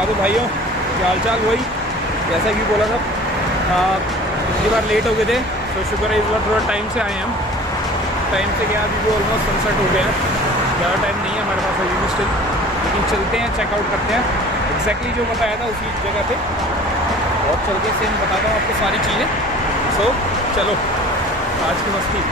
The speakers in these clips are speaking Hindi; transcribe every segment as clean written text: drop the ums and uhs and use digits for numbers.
हाँ तो भाइयों, क्या हाल चाल? वही जैसा कि बोला था, पिछली बार लेट हो गए थे, तो शुक्र है इस बार थोड़ा टाइम से आए हम। टाइम से क्या, अभी भी ऑलमोस्ट सनसेट हो गया है, ज़्यादा टाइम नहीं है हमारे पास अभी भी स्टिल, लेकिन चलते हैं, चेकआउट करते हैं एग्जैक्टली जो बताया था उसी जगह पे, और चल के सेम बताता हूँ आपको सारी चीज़ें। सो चलो आज की मस्ती।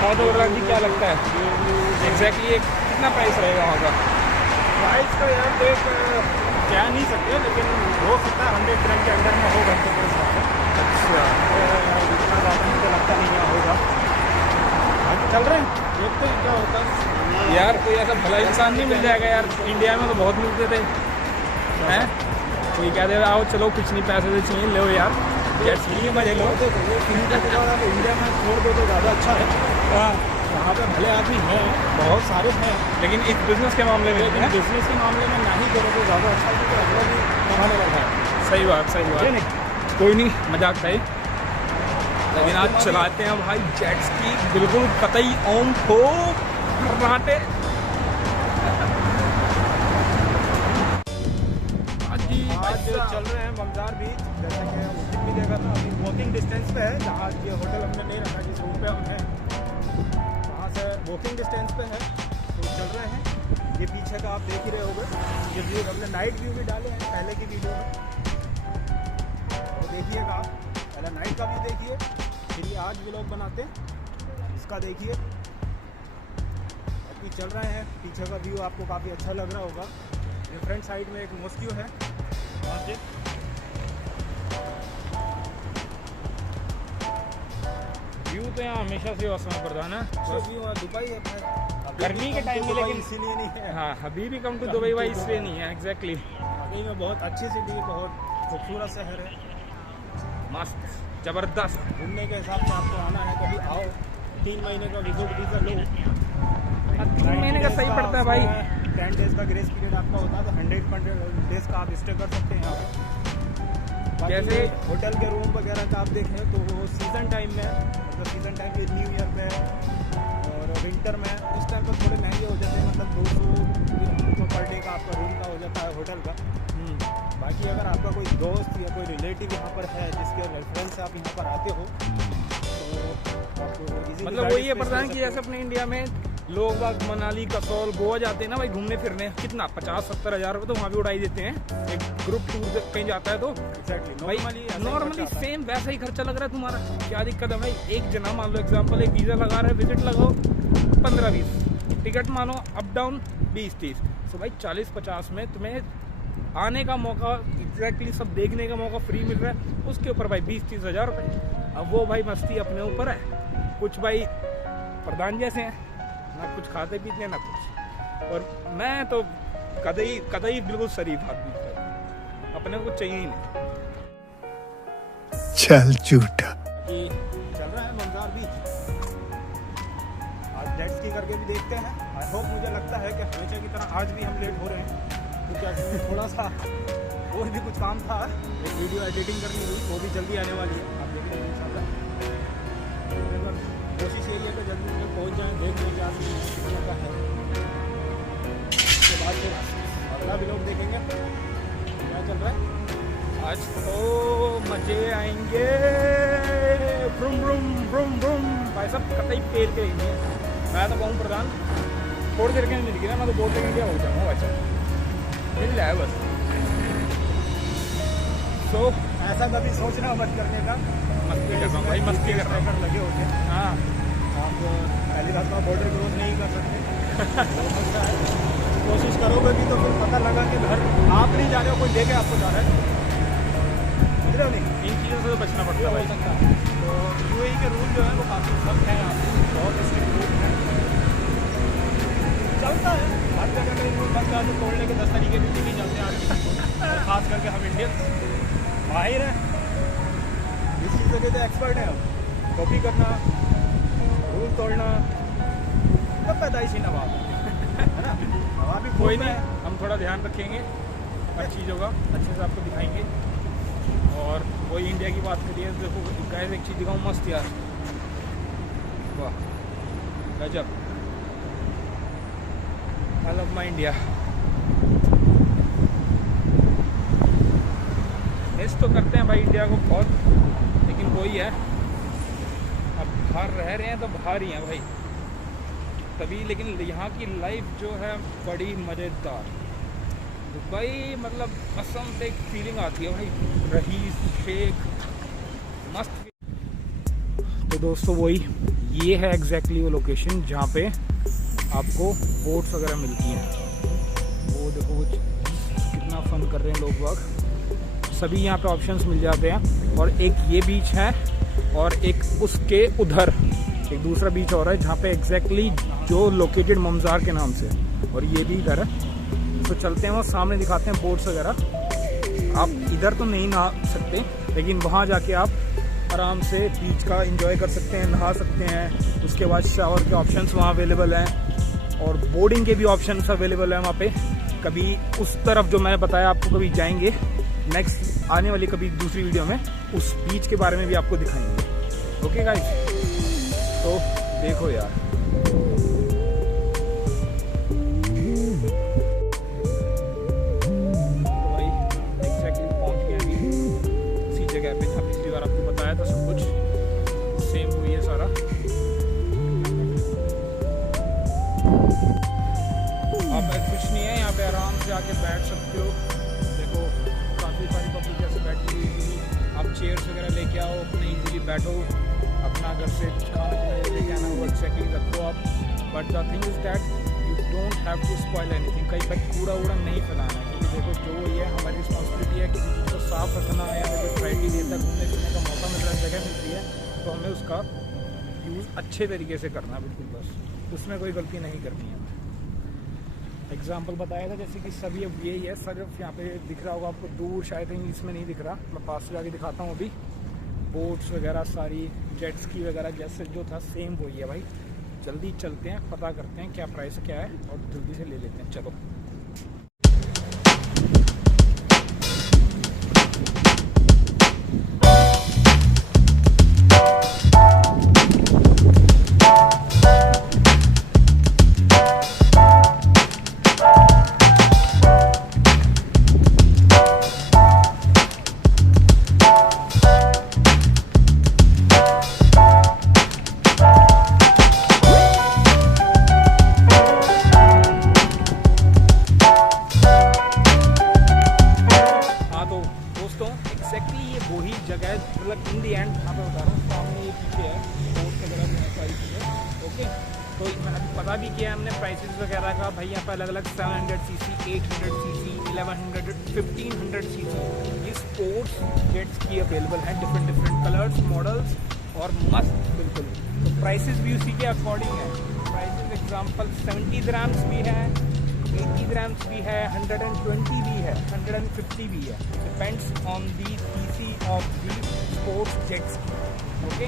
हाँ तो अनुराग जी, क्या लगता है एग्जैक्टली एक कितना प्राइस रहेगा वहाँ का? प्राइस तो यार देख कह नहीं सकते, लेकिन हो सकता है 100 ग्राम के अंडर में होगा तो कोई बात है। अच्छा, इतना ज़्यादा मुझे लगता नहीं है होगा। बाकी चल रहे हैं, देखते हैं क्या होता है। यार कोई ऐसा भला इंसान नहीं मिल जाएगा यार? इंडिया में तो बहुत मिलते थे हैं, कोई कह दे आओ चलो कुछ नहीं, पैसे तो चाहिए, लो यार जेट स्की मजे लो। इंडिया में छोड़ दो तो ज़्यादा अच्छा है। हाँ, यहाँ पे भले आदमी हैं, बहुत सारे हैं, लेकिन इस बिजनेस के मामले में लेकिन बिजनेस के मामले में ना ही करो तो ज़्यादा अच्छा है, क्योंकि अगला भी कमाने वाला है। सही बात, सही बात। नहीं, कोई नहीं, मजाक था ही, लेकिन आज चलाते हैं भाई जेट स्की, बिल्कुल कतई ऑन हो राटे। आज चल रहे हैं ममदार बीच, जैसे कि उस दिन भी देखा था। अभी वॉकिंग डिस्टेंस पे है, जहाँ ये होटल हमने नहीं रखा जिस रूम पे हम हैं, वहाँ से वॉकिंग डिस्टेंस पे है, तो चल रहे हैं। ये पीछे का आप देख ही रहे होगे, ये व्यू हमने नाइट व्यू भी डाले हैं पहले की वीडियो में, तो देखिएगा आप। पहले नाइट का व्यू देखिए, फिर ये आज व्लॉग बनाते हैं इसका देखिए। अभी चल रहे हैं, पीछे का व्यू आपको काफ़ी अच्छा लग रहा होगा। ये फ्रंट साइड में एक मॉस्क्यू है, मस्जिद। व्यू तो यहाँ हमेशा से औसम प्रधान है, व्यू दुबई है गर्मी के टाइम में, लेकिन इसीलिए नहीं है। हाँ अभी भी कम टू दुबई भाई, इसलिए नहीं है एग्जैक्टली। वाकई में बहुत अच्छी सिटी है, बहुत खूबसूरत शहर है, मस्त जबरदस्त। घूमने के हिसाब से आपको आना है, कभी आओ। 3 महीने का विजिट वीज़ा लो, 3 महीने का सही पड़ता है भाई। 10 डेज का ग्रेस पीरियड आपका होता है, तो 100 डेज का आप स्टे कर सकते हैं यहाँ पे। जैसे होटल के रूम वगैरह का आप देखें तो वो सीज़न टाइम में, मतलब सीज़न टाइम के न्यू ईयर पे और विंटर में, इस टाइम पर थोड़े महंगे हो जाते हैं, मतलब 200 पर डे का आपका रूम का हो जाता है होटल का। बाकी अगर आपका कोई दोस्त या कोई रिलेटिव यहाँ पर है जिसके रेफरेंस से आप यहाँ पर आते हो, तो आप मतलब वही है प्रधान कि जैसे अपने इंडिया में लोग बाग मनाली, कसौल, गोवा जाते हैं ना भाई घूमने फिरने, कितना 50-70 हज़ार रुपये तो वहाँ भी उड़ाई देते हैं एक ग्रुप टूर कहीं जाता है तो। एग्जैक्टली नॉर्मली सेम वैसा ही खर्चा लग रहा है तुम्हारा। क्या दिक्कत है भाई? एक जना मान लो एग्जांपल, एक वीज़ा लगा रहा है, विजिट लगाओ 15-20, टिकट मानो अप डाउन 20-30, तो भाई 40-50 में तुम्हें आने का मौका, एग्जैक्टली सब देखने का मौका फ्री मिल रहा है, उसके ऊपर भाई 20-30 हज़ार रुपये। अब वो भाई मस्ती अपने ऊपर है। कुछ भाई प्रधान जैसे हैं, ना कुछ खाते पीते ना कुछ, और मैं तो कतई बिल्कुल शरीफ आदमी, अपने को चाहिए ही नहीं। चल झूठा। चल रहा है ममदार बीच, आज जेट स्की करके भी देखते हैं। आई होप, मुझे लगता है कि हमेशा की तरह आज भी हम लेट हो रहे हैं, क्योंकि आज थोड़ा सा और भी कुछ काम था, एक वीडियो एडिटिंग करनी हुई, वो भी जल्दी आने वाली है, आप देख रहे हैं इंशाल्लाह। कोशिश यही है कि जल्दी में पहुँच जाएँ, देख लें क्या कितने का है, उसके बाद फिर अगला व्लॉग देखेंगे क्या चल रहा है। आज तो मजे आएंगे, ब्रूम ब्रूम ब्रूम ब्रूम भाई सब कतई पेड़ के रहेंगे। मैं तो कहूँ प्रधान थोड़ी देर के नहीं मिल गया, मैं तो बहुत देर इंडिया हो जाऊँगा वैसे मिल जाए बस। तो ऐसा कभी सोचना मत करने का, मस्ती कर रहा हूँ भाई, मस्ती कर रहा हूँ। लगे होते हैं। हाँ, आप पहली बात तो बॉर्डर क्रॉस नहीं कर सकते, हो सकता है कोशिश करोगे भी तो फिर पता लगा कि घर आप नहीं जा रहे हो, कोई लेके आपको जा रहा है, समझ रहे हो नहीं। इन चीज़ों से तो बचना पड़ता है हो भाई। सकता है। तो यूएई के रूल जो है वो काफ़ी सख्त हैं, यहाँ पे बहुत स्ट्रिक्ट रूल हैं, चलता है हर जगह का रूल बनता है, तो तोड़ने के 10 तरीके भी नहीं जाते हैं आज भी, और खास करके हम इंडियंस माहिर हैं इस चीज़ों के, तो एक्सपर्ट हैं हम। कॉपी करना, रूल तोड़ना, तब पैदाइशी नवाब है ना, नवाब भी कोई नहीं, हम थोड़ा ध्यान रखेंगे हर चीज़ों का, अच्छे से आपको दिखाएंगे। और वही इंडिया की बात करिए, देखो गाइस एक चीज़ दिखाऊँ मस्त यार, वाह गजब। I love my India. Miss तो करते हैं भाई इंडिया को बहुत, लेकिन वही है, अब बाहर रह रहे हैं तो बाहर ही हैं भाई तभी। लेकिन यहाँ की लाइफ जो है बड़ी मज़ेदार। दुबई मतलब कसम से एक फीलिंग आती है भाई, रईस शेख मस्त। तो दोस्तों वही ये है एग्जैक्टली वो लोकेशन जहाँ पे आपको बोट्स वगैरह मिलती हैं। वो देखो वो कितना फन कर रहे हैं लोग बाग, सभी यहाँ पे ऑप्शंस मिल जाते हैं। और एक ये बीच है और एक उसके उधर एक दूसरा बीच और है जहाँ पे एग्जैक्टली जो लोकेटेड ममज़ार के नाम से, और ये भी इधर है। तो चलते हैं वो सामने दिखाते हैं बोट्स वगैरह। आप इधर तो नहीं नहा सकते, लेकिन वहाँ जाके आप आराम से बीच का एंजॉय कर सकते हैं, नहा सकते हैं। उसके बाद शावर के ऑप्शंस वहाँ अवेलेबल हैं और बोर्डिंग के भी ऑप्शंस अवेलेबल हैं वहाँ पे। कभी उस तरफ जो मैंने बताया आपको कभी जाएंगे, नेक्स्ट आने वाली कभी दूसरी वीडियो में उस बीच के बारे में भी आपको दिखाएंगे। ओके गाइस, तो देखो यार तो भाई एग्जैक्टली पहुंच गए अभी उसी जगह पे जहाँ पिछली बार आपको बताया था। सब कुछ सेम हुई है सारा। आप कुछ नहीं है, यहाँ पे आराम से आके बैठ सकते हो। देखो काफ़ी सारी पब्लिक जैसे बैठी हुई, आप चेयर्स वगैरह लेके आओ, अपने इजीली बैठो, अपना घर से खाना पीना लेके आना वो एक्जैक्टली रखो आप। But the thing is that you don't have to spoil anything. कहीं पर कूड़ा वूड़ा नहीं फैलाना है, क्योंकि देखो जो ये हमारी रिस्पॉन्सिबिलिटी है, किसी चीज़ को साफ रखना है, या फिर वैरायटी देता घूमने फिरने का मौका मिल रहा है, जगह मिलती है, तो हमें उसका यूज़ अच्छे तरीके से करना है बिल्कुल, बस उसमें कोई गलती नहीं करनी है। एग्जाम्पल बताया था जैसे कि सभी अब यही है, सिर्फ यहाँ पे दिख रहा होगा आपको दूर, शायद इसमें नहीं दिख रहा, मैं पास से जाके दिखाता हूँ अभी। बोट्स वगैरह सारी, जेट स्की वगैरह जैसे जो था सेम वही है भाई। जल्दी चलते हैं, पता करते हैं क्या प्राइस क्या है और जल्दी से ले लेते हैं। चलो मतलब इन दी एंड यहाँ पे बता रहा हूँ, सामने ये पीछे है बोर्ड वगैरह जो है सारी चीज़ें। ओके, तो मैंने अभी पता भी किया हमने प्राइसेस वगैरह का भाई। यहाँ पे अलग अलग 700 cc, 800 cc, 1100, 1500 cc ये स्पोर्ट्स जेट्स की अवेलेबल हैं, डिफरेंट कलर्स, मॉडल्स और मस्त बिल्कुल। तो प्राइसेस भी उसी के अकॉर्डिंग है। प्राइसेस एग्जाम्पल 70 ग्राम्स भी है, 80 ग्राम्स भी है, 120 भी है, 150 भी है, depends on the CC of the sports jets. Okay,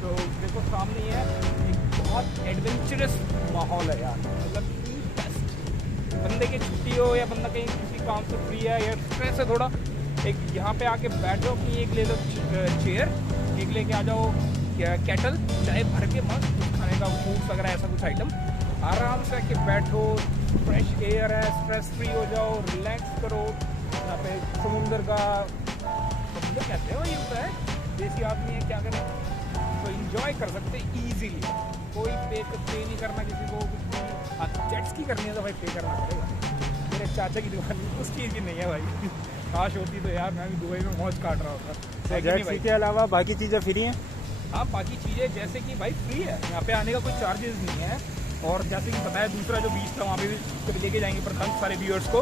तो देखो सामने है एक बहुत एडवेंचरस माहौल है यार, मतलब बेस्ट। बंदे की छुट्टी हो या बंदा कहीं किसी काम से फ्री है या स्ट्रेस है थोड़ा, एक यहाँ पे आके बैठ जाओ, अपनी एक ले लो चेयर, एक लेके आ जाओ कैटल, चाय भर के मस्त कुछ खाने का फूड्स वगैरह ऐसा कुछ आइटम, आराम से आके बैठो, फ्रेश एयर है, स्ट्रेस फ्री हो जाओ, रिलैक्स करो। यहाँ पे समुंदर का समुंदर कहते हैं वही होता है, देसी आदमी है क्या करें, तो इंजॉय कर सकते ईजीली। कोई पे नहीं करना किसी को कुछ नहीं। जेट्स की करनी है तो भाई पे करना पड़ेगा। मेरे चाचा की दुकान उस चीज़ की नहीं है भाई, काश होती तो यार मैं भी दुबई में मौज काट रहा होता। जेट्स के अलावा बाकी चीज़ें फ्री हैं? हाँ, बाकी चीज़ें जैसे कि भाई फ्री है, यहाँ पे आने का कोई चार्जेस नहीं है। और जैसे कि बताया दूसरा जो बीच था वहाँ पे भी कभी लेके जाएंगे प्रथम सारे व्यूअर्स को,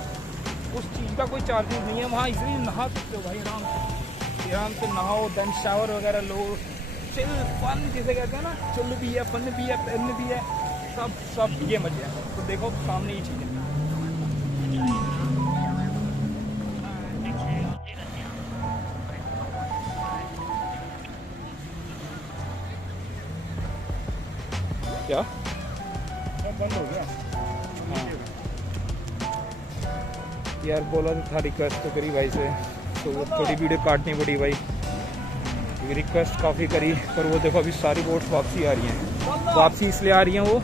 उस चीज़ का कोई चार्जेस नहीं है। वहाँ इजीली नहा सकते हो भाई, आराम से नहाओ, देन शावर वगैरह लो, चिल फन जिसे कहते हैं ना, चिल भी है, फन भी है, पेन भी है, सब ये मजे हैं। तो देखो सामने ये चीज़ें क्या बंद हो गया। हाँ यार, बोला तो था रिक्वेस्ट तो करी भाई से, तो थोड़ी वीडियो काटनी पड़ी भाई, रिक्वेस्ट काफ़ी करी। पर वो देखो अभी सारी बोट्स वापसी आ रही हैं। वापसी इसलिए आ रही हैं वो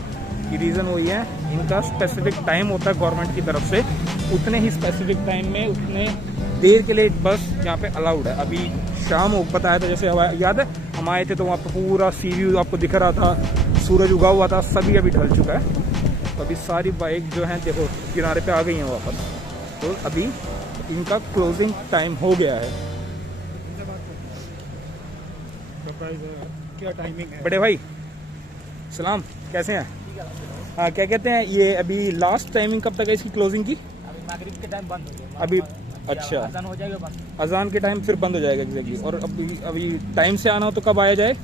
कि रीज़न वही है, इनका स्पेसिफिक टाइम होता है गवर्नमेंट की तरफ से, उतने ही स्पेसिफिक टाइम में उतने देर के लिए बस यहाँ पे अलाउड है। अभी शाम हो बताया था, जैसे याद है हम आए थे तो वहाँ पर पूरा सी व्यू आपको दिख रहा था, सूरज उगा हुआ था, सभी अभी ढल चुका है। तो अभी सारी बाइक जो हैं देखो किनारे पे आ गई हैं वापस। तो अभी इनका क्लोजिंग टाइम हो गया है। क्या टाइमिंग है बड़े भाई सलाम, कैसे हैं? हाँ, क्या कहते हैं ये अभी लास्ट टाइमिंग कब तक है इसकी क्लोजिंग की? अभी मगरिब के टाइम बंद हो गया। अभी अच्छा, अजान हो जाएगा बंद। अजान के टाइम फिर बंद हो जाएगा एग्जैक्टली। और अभी टाइम से आना हो तो कब आया जाए?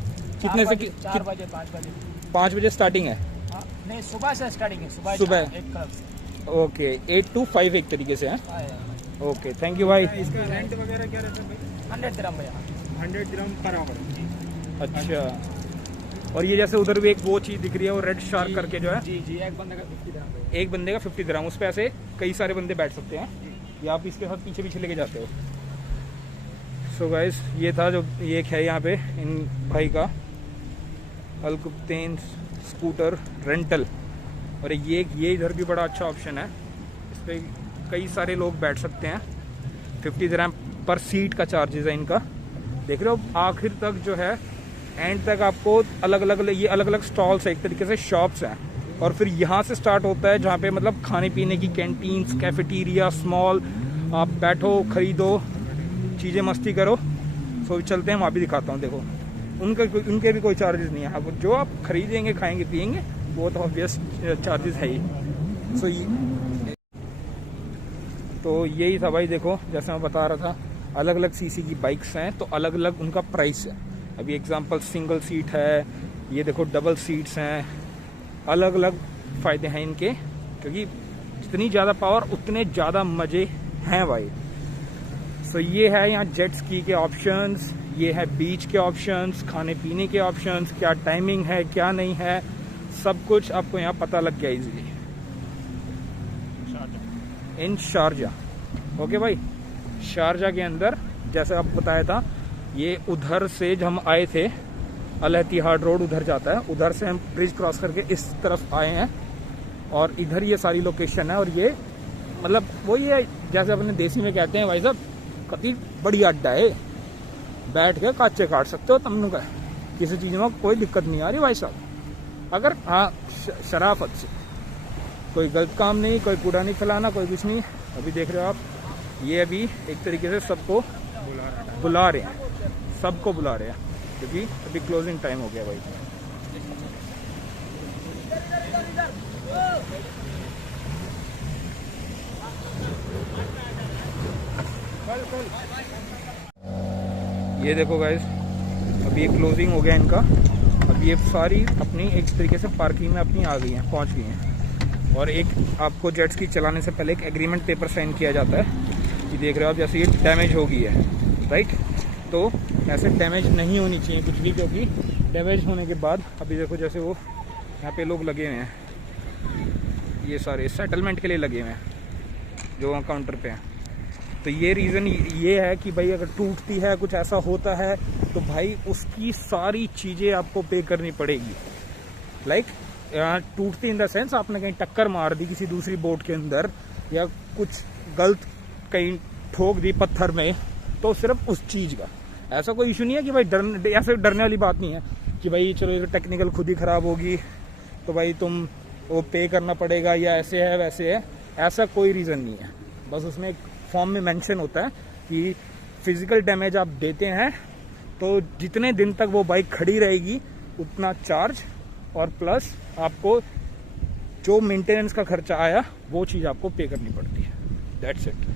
कितने से 4 बजे 5 बजे 5 बजे स्टार्टिंग है? हाँ, नहीं सुबह से स्टार्टिंग है। सुबह सुबह। एक क्लब से ओके 8 to 5 एक तरीके से है। आया। ओके थैंक यू भाई। इसका रेंट वगैरह क्या रहता है भाई? 100 दिरहम भैया। 100 दिरहम पर आवर। अच्छा, और ये जैसे उधर भी एक वो चीज़ दिख रही है, वो रेड शार्क करके जो है, जी जी, एक बंदे का 50 दिरहम भैया। एक बंदे का 50 दिरहम, उस पे ऐसे कई सारे बंदे बैठ सकते हैं, या आप इसके साथ पीछे पीछे लेके जाते हो। सो गाइस ये था जो ये है यहाँ पे इन भाई का अलकुब्तेन स्कूटर रेंटल। और ये इधर भी बड़ा अच्छा ऑप्शन है, इस पर कई सारे लोग बैठ सकते हैं। 50 दिरहम पर सीट का चार्जेस है इनका। देख रहे हो आखिर तक जो है एंड तक आपको अलग अलग स्टॉल्स है, एक तरीके से शॉप्स हैं। और फिर यहाँ से स्टार्ट होता है जहाँ पे मतलब खाने पीने की कैंटीन्स, कैफेटेरिया, स्मॉल, आप बैठो, खरीदो, चीज़ें मस्ती करो। सो चलते हैं वहाँ भी दिखाता हूँ। देखो उनके भी कोई चार्जेस नहीं है, आप जो आप खरीदेंगे खाएंगे पिएंगे वो तो ऑब्वियस चार्जेस है ही। तो यही था भाई। देखो जैसे मैं बता रहा था, अलग अलग सीसी की बाइक्स हैं तो अलग अलग उनका प्राइस है। अभी एग्जांपल सिंगल सीट है, ये देखो डबल सीट्स हैं, अलग अलग फ़ायदे हैं इनके, क्योंकि जितनी ज़्यादा पावर उतने ज़्यादा मज़े हैं भाई। सो ये है यहाँ जेट स्की के ऑप्शंस, ये है बीच के ऑप्शंस, खाने पीने के ऑप्शंस, क्या टाइमिंग है क्या नहीं है, सब कुछ आपको यहाँ पता लग गया इजीली इन शारजा। ओके भाई, शारजा के अंदर जैसे आपको बताया था, ये उधर से जब हम आए थे, अल इत्तिहाद रोड उधर जाता है, उधर से हम ब्रिज क्रॉस करके इस तरफ आए हैं और इधर ये सारी लोकेशन है। और ये मतलब वही है जैसे अपने देसी में कहते हैं भाई साहब, कति बड़ी अड्डा है, बैठ के काचे काट सकते हो तमनु का, किसी चीज़ में कोई दिक्कत नहीं आ रही भाई साहब। अगर हाँ शराफत से, कोई गलत काम नहीं, कोई कूड़ा नहीं फैलाना, कोई कुछ नहीं। अभी देख रहे हो आप, ये अभी एक तरीके से सबको बुला रहे हैं, सबको बुला रहे हैं, क्योंकि अभी क्लोजिंग टाइम हो गया भाई। ये देखो गाइस, अभी ये क्लोजिंग हो गया इनका। अभी ये सारी अपनी एक तरीके से पार्किंग में अपनी आ गई हैं, पहुंच गई हैं। और एक आपको जेट स्की चलाने से पहले एक एग्रीमेंट पेपर साइन किया जाता है कि देख रहे हो आप, जैसे ये डैमेज हो गई है राइट, तो ऐसे डैमेज नहीं होनी चाहिए कुछ भी, क्योंकि डैमेज होने के बाद अभी देखो जैसे वो यहाँ पे लोग लगे हुए हैं, ये सारे सेटलमेंट के लिए लगे हुए हैं जो वहाँ काउंटर पे हैं। तो ये रीज़न ये है कि भाई अगर टूटती है, कुछ ऐसा होता है, तो भाई उसकी सारी चीज़ें आपको पे करनी पड़ेगी। लाइक टूटती इन द सेंस आपने कहीं टक्कर मार दी किसी दूसरी बोट के अंदर, या कुछ गलत कहीं ठोक दी पत्थर में, तो सिर्फ उस चीज़ का ऐसा कोई इशू नहीं है कि भाई ऐसे डरने वाली बात नहीं है कि भाई चलो ये टेक्निकल खुद ही ख़राब होगी तो भाई तुम वो पे करना पड़ेगा, या ऐसे है वैसे है, ऐसा कोई रीज़न नहीं है। बस उसमें एक फॉर्म में मेंशन होता है कि फिजिकल डैमेज आप देते हैं तो जितने दिन तक वो बाइक खड़ी रहेगी उतना चार्ज, और प्लस आपको जो मेंटेनेंस का खर्चा आया वो चीज़ आपको पे करनी पड़ती है। That's it.